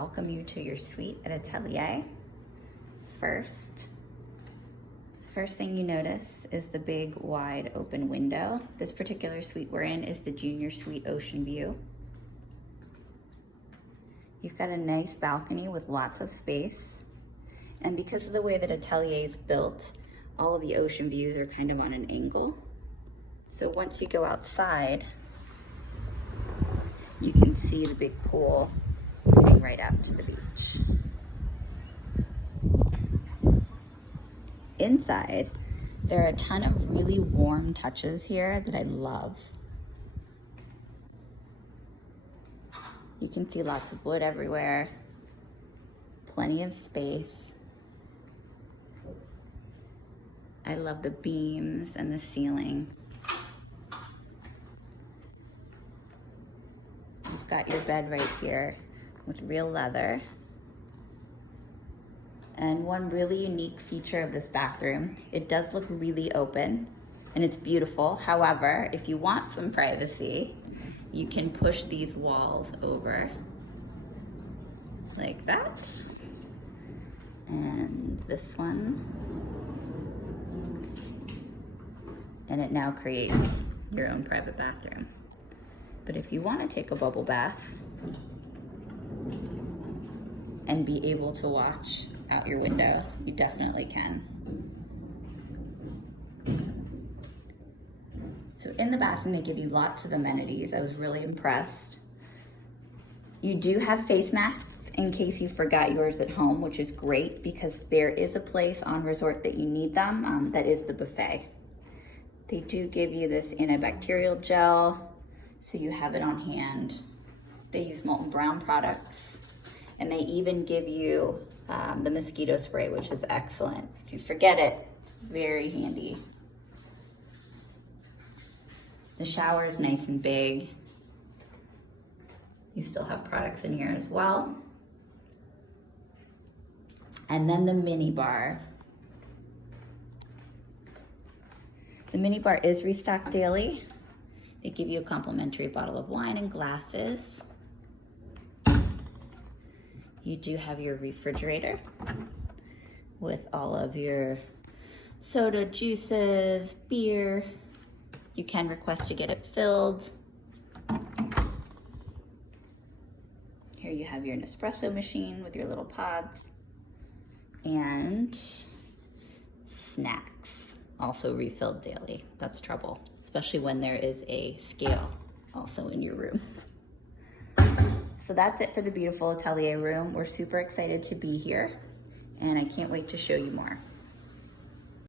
welcome you to your suite at Atelier. First thing you notice is the big wide open window. This particular suite we're in is the junior suite ocean view. You've got a nice balcony with lots of space. And because of the way that Atelier is built, all of the ocean views are kind of on an angle. So once you go outside, you can see the big pool leading right up to the beach. Inside, there are a ton of really warm touches here that I love. You can see lots of wood everywhere, plenty of space. I love the beams and the ceiling. You've got your bed right here with real leather. And one really unique feature of this bathroom, it does look really open and it's beautiful. However, if you want some privacy, you can push these walls over like that. And this one. And it now creates your own private bathroom. But if you want to take a bubble bath and be able to watch out your window, you definitely can. So in the bathroom, they give you lots of amenities. I was really impressed. You do have face masks in case you forgot yours at home, which is great because there is a place on resort that you need them, that is the buffet. They do give you this antibacterial gel, so you have it on hand. They use Molten Brown products, and they even give you the mosquito spray, which is excellent. If you forget it, it's very handy. The shower is nice and big. You still have products in here as well. And then the mini bar. The mini bar is restocked daily. They give you a complimentary bottle of wine and glasses. You do have your refrigerator with all of your soda, juices, beer. You can request to get it filled. Here you have your Nespresso machine with your little pods and snacks, also refilled daily. That's trouble, especially when there is a scale also in your room. So that's it for the beautiful Atelier room. We're super excited to be here, and I can't wait to show you more.